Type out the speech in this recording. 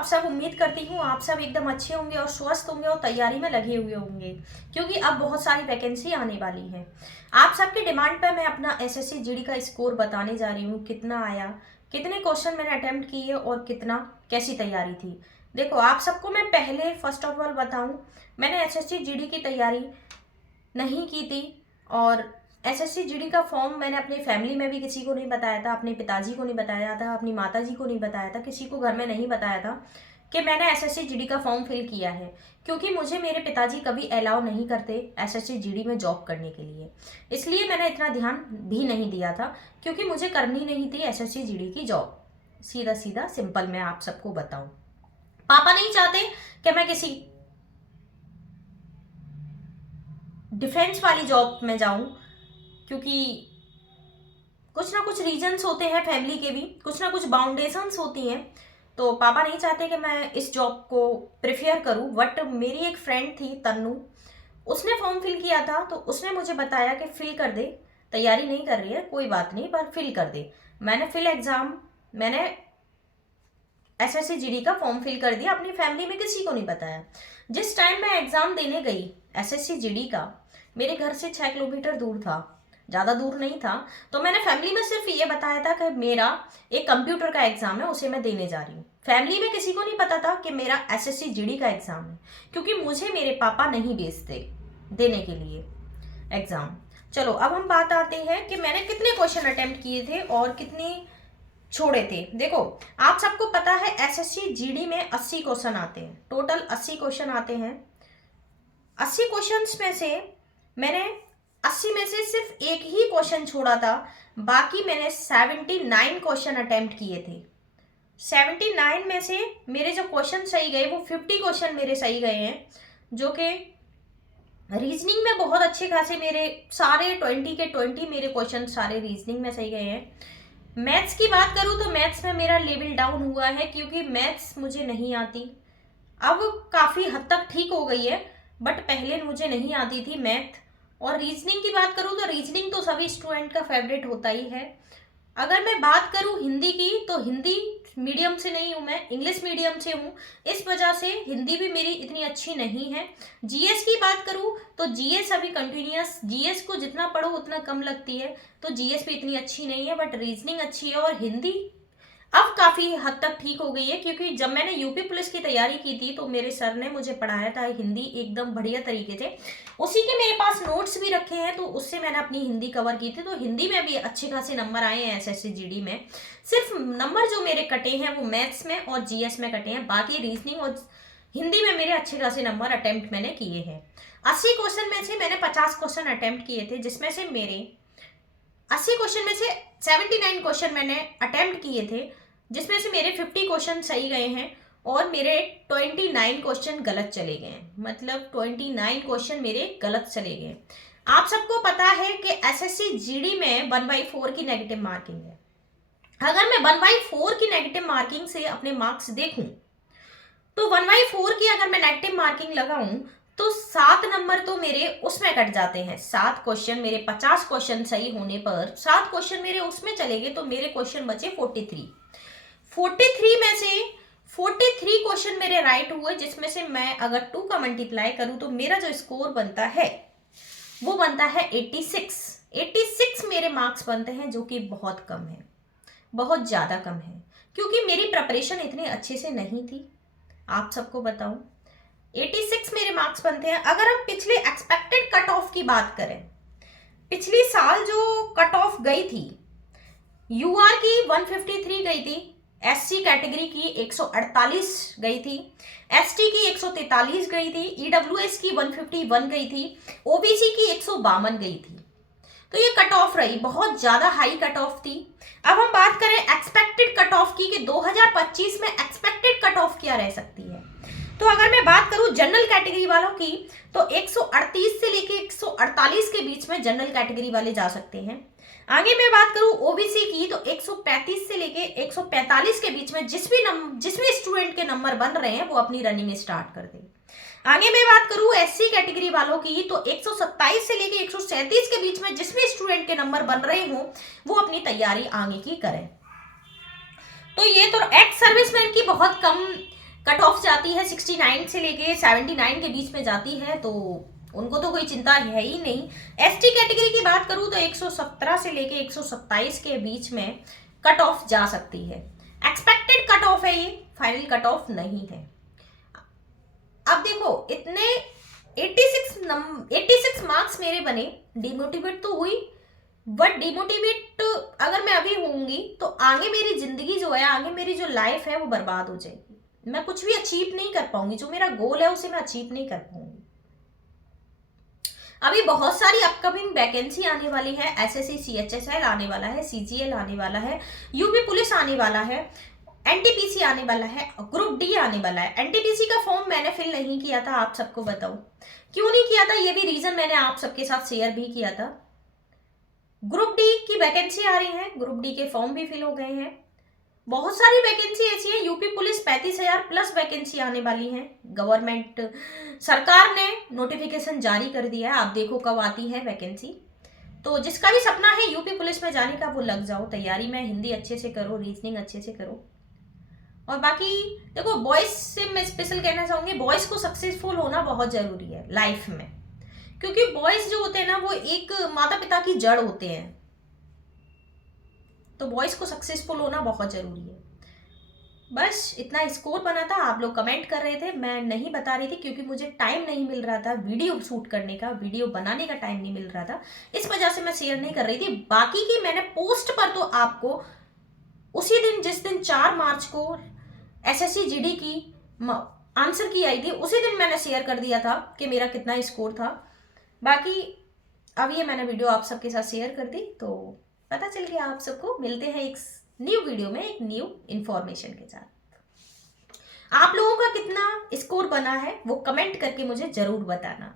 आप सब उम्मीद करती हूँ आप सब एकदम अच्छे होंगे और स्वस्थ होंगे और तैयारी में लगे हुए होंगे, क्योंकि अब बहुत सारी वैकेंसी आने वाली है। आप सबके डिमांड पे मैं अपना एसएससी जीडी का स्कोर बताने जा रही हूँ, कितना आया, कितने क्वेश्चन मैंने अटेम्प्ट किए और कितना कैसी तैयारी थी। देखो, आप सबको मैं पहले फर्स्ट ऑफ ऑल बताऊँ, मैंने एसएससी जीडी की तैयारी नहीं की थी। और एसएससी जीडी का फॉर्म मैंने अपनी फैमिली में भी किसी को नहीं बताया था, अपने पिताजी को नहीं बताया था, अपनी माताजी को नहीं बताया था, किसी को घर में नहीं बताया था कि मैंने एसएससी जीडी का फॉर्म फिल किया है, क्योंकि मुझे मेरे पिताजी कभी अलाउ नहीं करते एसएससी जीडी में जॉब करने के लिए। इसलिए मैंने इतना ध्यान भी नहीं दिया था, क्योंकि मुझे करनी नहीं थी एसएससी जीडी की जॉब। सीधा सीधा सिंपल मैं आप सबको बताऊं, पापा नहीं चाहते कि मैं किसी डिफेंस वाली जॉब में जाऊं, क्योंकि कुछ ना कुछ रीजंस होते हैं फैमिली के भी, कुछ ना कुछ बाउंडेशंस होती हैं। तो पापा नहीं चाहते कि मैं इस जॉब को प्रेफर करूं। बट मेरी एक फ्रेंड थी तन्नू, उसने फॉर्म फिल किया था, तो उसने मुझे बताया कि फिल कर दे, तैयारी नहीं कर रही है कोई बात नहीं पर फिल कर दे। मैंने एसएससी जीडी का फॉर्म फिल कर दिया, अपनी फैमिली में किसी को नहीं बताया। जिस टाइम मैं एग्जाम देने गई एसएससी जीडी का, मेरे घर से 6 किलोमीटर दूर था, ज़्यादा दूर नहीं था। तो मैंने फैमिली में सिर्फ ये बताया था कि मेरा एक कंप्यूटर का एग्जाम है, उसे मैं देने जा रही हूँ। फैमिली में किसी को नहीं पता था कि मेरा एसएससी जीडी का एग्जाम है, क्योंकि मुझे मेरे पापा नहीं भेजते देने के लिए एग्जाम। चलो, अब हम बात आते हैं कि मैंने कितने क्वेश्चन अटेम्प्ट किए थे और कितने छोड़े थे। देखो, आप सबको पता है एसएससी जीडी में 80 क्वेश्चन आते हैं, टोटल 80 क्वेश्चन आते हैं। 80 क्वेश्चंस में से मैंने 80 में से सिर्फ एक ही क्वेश्चन छोड़ा था, बाकी मैंने 79 क्वेश्चन अटेम्प्ट किए थे। 79 में से मेरे जो क्वेश्चन सही गए वो 50 क्वेश्चन मेरे सही गए हैं, जो कि रीजनिंग में बहुत अच्छे खासे मेरे सारे 20 के 20 मेरे क्वेश्चन सारे रीजनिंग में सही गए हैं। मैथ्स की बात करूँ तो मैथ्स में मेरा लेवल डाउन हुआ है, क्योंकि मैथ्स मुझे नहीं आती। अब काफ़ी हद तक ठीक हो गई है, बट पहले मुझे नहीं आती थी मैथ। और रीजनिंग की बात करूँ तो रीजनिंग तो सभी स्टूडेंट का फेवरेट होता ही है। अगर मैं बात करूँ हिंदी की, तो हिंदी मीडियम से नहीं हूँ, मैं इंग्लिश मीडियम से हूँ, इस वजह से हिंदी भी मेरी इतनी अच्छी नहीं है। जीएस की बात करूँ तो जीएस अभी कंटिन्यूअस, जीएस को जितना पढ़ो उतना कम लगती है, तो जीएस भी इतनी अच्छी नहीं है, बट रीजनिंग अच्छी है। और हिंदी अब काफ़ी हद तक ठीक हो गई है, क्योंकि जब मैंने यूपी पुलिस की तैयारी की थी तो मेरे सर ने मुझे पढ़ाया था हिंदी एकदम बढ़िया तरीके से। उसी के मेरे पास नोट्स भी रखे हैं, तो उससे मैंने अपनी हिंदी कवर की थी। तो हिंदी में भी अच्छे खासे नंबर आए हैं एसएससी जीडी में। सिर्फ नंबर जो मेरे कटे हैं वो मैथ्स में और जीएस में कटे हैं, बाकी रीजनिंग और हिंदी में मेरे अच्छे खासे नंबर अटेम्प्ट मैंने किए हैं। 80 क्वेश्चन में से मैंने 50 क्वेश्चन अटेम्प्ट किए थे, जिसमें से मेरे 80 क्वेश्चन में से 79 क्वेश्चन मैंने अटेम्प्ट किए थे, जिसमें से मेरे 50 क्वेश्चन सही गए हैं और मेरे 29 क्वेश्चन गलत चले गए हैं। मतलब 29 क्वेश्चन मेरे गलत चले गए। आप सबको पता है कि एसएससी जीडी में 1/4 की नेगेटिव मार्किंग है। अगर मैं 1/4 की नेगेटिव मार्किंग से अपने मार्क्स देखूं, तो 1/4 की अगर मैं नेगेटिव मार्किंग लगाऊं तो 7 नंबर तो मेरे उसमें कट जाते हैं। 7 क्वेश्चन मेरे 50 क्वेश्चन सही होने पर 7 क्वेश्चन मेरे उसमें चले गए, तो मेरे क्वेश्चन बचे 43 में से 43 क्वेश्चन मेरे राइट हुए, जिसमें से मैं अगर 2 का मल्टीप्लाई करूं तो मेरा जो स्कोर बनता है वो बनता है 86 मेरे मार्क्स बनते हैं, जो कि बहुत कम है, बहुत ज़्यादा कम है, क्योंकि मेरी प्रिपरेशन इतने अच्छे से नहीं थी। आप सबको बताऊं, 86 मेरे मार्क्स बनते हैं। अगर हम पिछले एक्सपेक्टेड कट ऑफ की बात करें, पिछली साल जो कट ऑफ गई थी, यूआर की 153 गई थी, एससी कैटेगरी की 148 गई थी, एसटी की 143 गई थी, ईडब्ल्यूएस की 151 गई थी, ओबीसी की 152 गई थी। तो ये कट ऑफ रही, बहुत ज़्यादा हाई कट ऑफ थी। अब हम बात करें एक्सपेक्टेड कट ऑफ की, कि 2025 में एक्सपेक्टेड कट ऑफ क्या रह सकती है। तो अगर मैं बात करूं जनरल कैटेगरी वालों की, तो 138 से लेके 148 के बीच में जनरल कैटेगरी वाले जा सकते हैं। आगे मैं बात करूं ओबीसी की, तो 135 से लेके 145 के बीच में जिस भी स्टूडेंट के नंबर बन रहे हैं वो अपनी रनिंग स्टार्ट कर दें। आगे मैं बात करूं एससी कैटेगरी वालों की, तो 127 से लेके 137 के बीच में जिस भी स्टूडेंट के नंबर बन रहे हो वो अपनी तैयारी आगे की करें। तो ये तो एक्स सर्विसमैन की बहुत कम कट ऑफ जाती है 69 से लेके 79 के बीच में जाती है, तो उनको तो कोई चिंता है ही नहीं। एसटी कैटेगरी की बात करूं तो 117 से लेके 127 के बीच में कट ऑफ जा सकती है। एक्सपेक्टेड कट ऑफ है, ये फाइनल कट ऑफ नहीं है। अब देखो इतने 86 मार्क्स मेरे बने, डिमोटिवेट तो हुई, बट डिमोटिवेट अगर मैं अभी होंगी तो आगे मेरी जिंदगी जो है, आगे मेरी जो लाइफ है वो बर्बाद हो जाएगी। मैं कुछ भी अचीव नहीं कर पाऊंगी, जो मेरा गोल है उसे मैं अचीव नहीं कर पाऊंगी। अभी बहुत सारी अपकमिंग वैकेंसी आने वाली है, एसएससी सीएचएसएल आने वाला है, सीजीएल आने वाला है, यूपी पुलिस आने वाला है, एनटीपीसी आने वाला है, ग्रुप डी आने वाला है। एनटीपीसी का फॉर्म मैंने फिल नहीं किया था, आप सबको बताऊं क्यों नहीं किया था, ये भी रीजन मैंने आप सबके साथ शेयर भी किया था। ग्रुप डी की वैकेंसी आ रही है, ग्रुप डी के फॉर्म भी फिल हो गए हैं। बहुत सारी वैकेंसी ऐसी है, यूपी पुलिस 35,000 प्लस वैकेंसी आने वाली है। गवर्नमेंट सरकार ने नोटिफिकेशन जारी कर दिया है, आप देखो कब आती है वैकेंसी। तो जिसका भी सपना है यूपी पुलिस में जाने का वो लग जाओ तैयारी में, हिंदी अच्छे से करो, रीजनिंग अच्छे से करो। और बाकी देखो बॉयज से मैं स्पेशल कहना चाहूंगी, बॉयज को सक्सेसफुल होना बहुत जरूरी है लाइफ में, क्योंकि बॉयज जो होते हैं ना वो एक माता पिता की जड़ होते हैं, तो बॉयज को सक्सेसफुल होना बहुत जरूरी है। बस इतना स्कोर बना था, आप लोग कमेंट कर रहे थे, मैं नहीं बता रही थी क्योंकि मुझे टाइम नहीं मिल रहा था वीडियो शूट करने का, वीडियो बनाने का टाइम नहीं मिल रहा था, इस वजह से मैं शेयर नहीं कर रही थी। बाकी की मैंने पोस्ट पर तो आपको उसी दिन, जिस दिन 4 मार्च को एसएससी जीडी की आंसर की आई थी, उसी दिन मैंने शेयर कर दिया था कि मेरा कितना स्कोर था। बाकी अब ये मैंने वीडियो आप सबके साथ शेयर कर दी, तो पता चल गया आप सबको। मिलते हैं एक न्यू वीडियो में, एक न्यू इंफॉर्मेशन के साथ। आप लोगों का कितना स्कोर बना है वो कमेंट करके मुझे जरूर बताना।